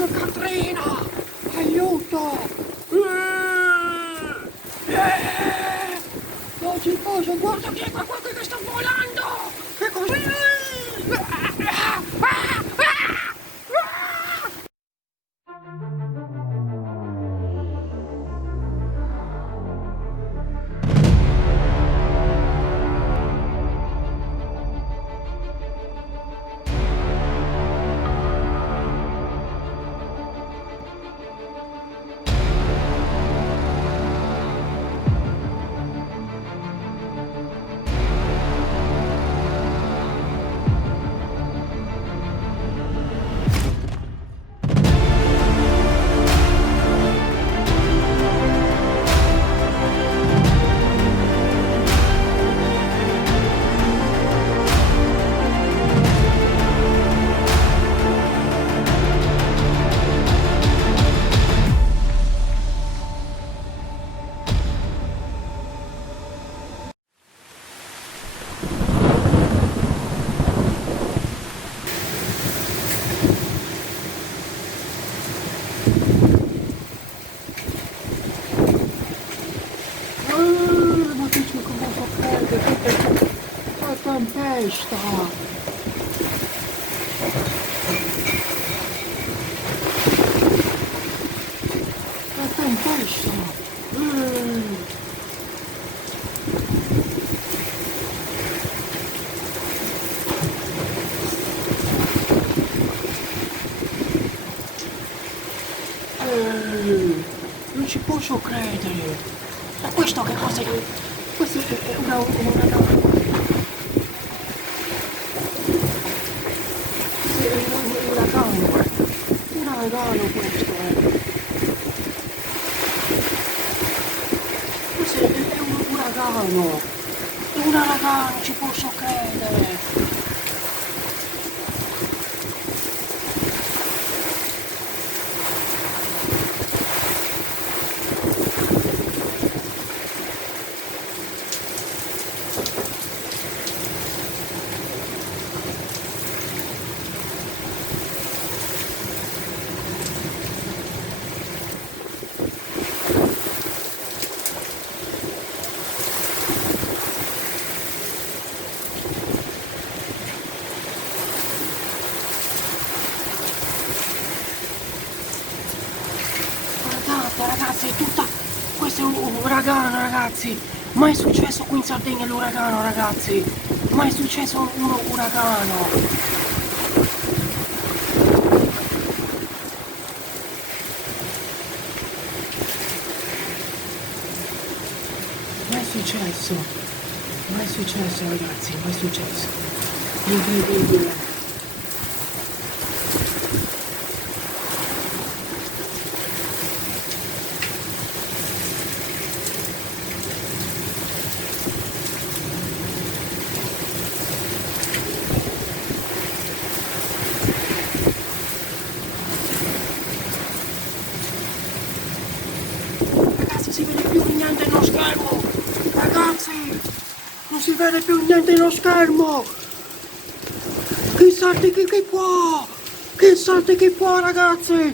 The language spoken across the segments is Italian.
l'uragano Katrina! Aiuto! Non ci posso, guarda che è qua che sta volando! Che cos'è? Ma che c'è come freddo, che tempesta! La tempesta! Non ci posso credere! Ma questo che cosa è? Questo è una un uragano questo questo è un uragano! È un uragano, ci posso credere! Ragazzi, è tutta... questo è un uragano, ragazzi! Mai successo qui in Sardegna l'uragano, ragazzi! Mai successo un uragano! Mai successo ragazzi, mai successo! Incredibile! Non si vede più niente nello schermo! Ragazzi! Non si vede più niente nello schermo! Chi salti chi può! Chi salti chi può, ragazzi!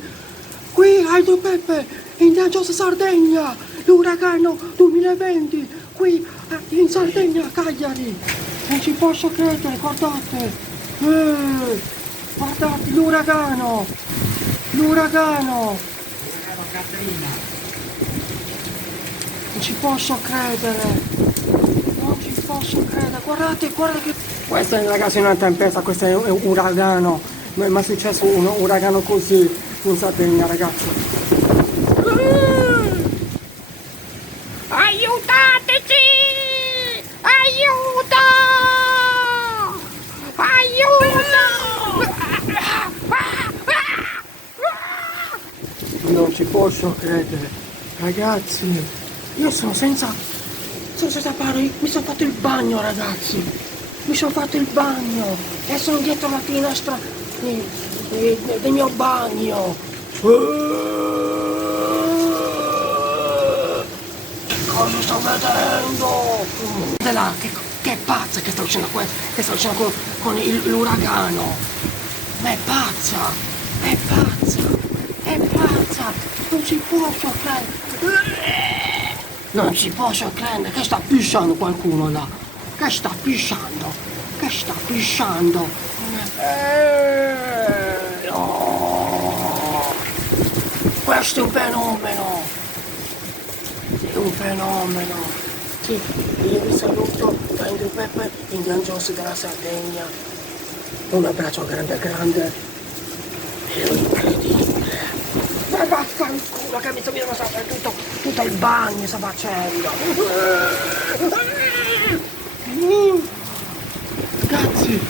Qui Aldo Peppe, in Giosa Sardegna! L'uragano 2020! Qui in Sardegna, Cagliari! Non ci posso credere, guardate! Guardate l'uragano! L'uragano! Katrina! Non ci posso credere! Non ci posso credere! Guardate che... Questa ragazzi è una tempesta, questo è un uragano! Ma è successo un uragano così in Sardegna, ragazzi! Aiutateci! Aiuto! Aiuto! Non ci posso credere! Ragazzi! Io sono senza fare, mi sono fatto il bagno, ragazzi, mi sono fatto il bagno e sono dietro la finestra del mio bagno. Che cosa sto vedendo? Guarda là, che pazza che sta uscendo con l'uragano. Ma è pazza, è pazza. è pazza, non ci posso credere. Non ci posso credere, che sta pisciando qualcuno là? Che sta pisciando? Che sta pisciando? No. Questo è un fenomeno! È un fenomeno! Sì, io vi saluto da Andrew Peppe, Indian Jones della Sardegna. Un abbraccio grande grande. È incredibile! Ma vaffanculo che mi sto vedendo tutto il bagno sta facendo! Ragazzi!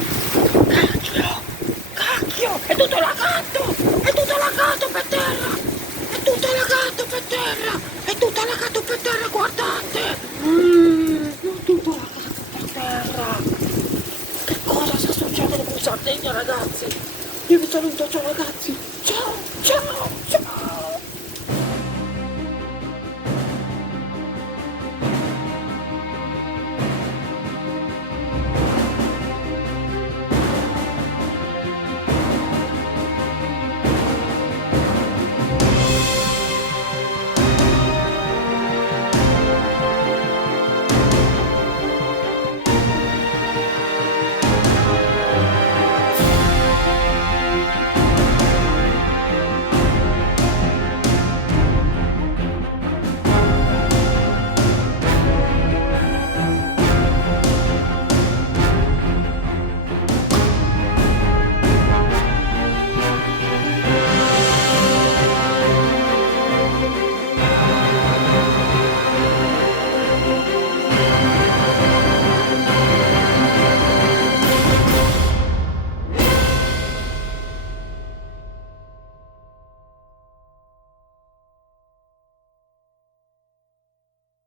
Cacchio! Cacchio! È tutto lagato! È tutto lagato per terra! È tutto lagato per terra! È tutto lagato per terra, guardate! È tutto lagato per terra! Che cosa sta succedendo in Sardegna, ragazzi? Io vi saluto, ciao ragazzi! Ciao! Ciao! Ciao!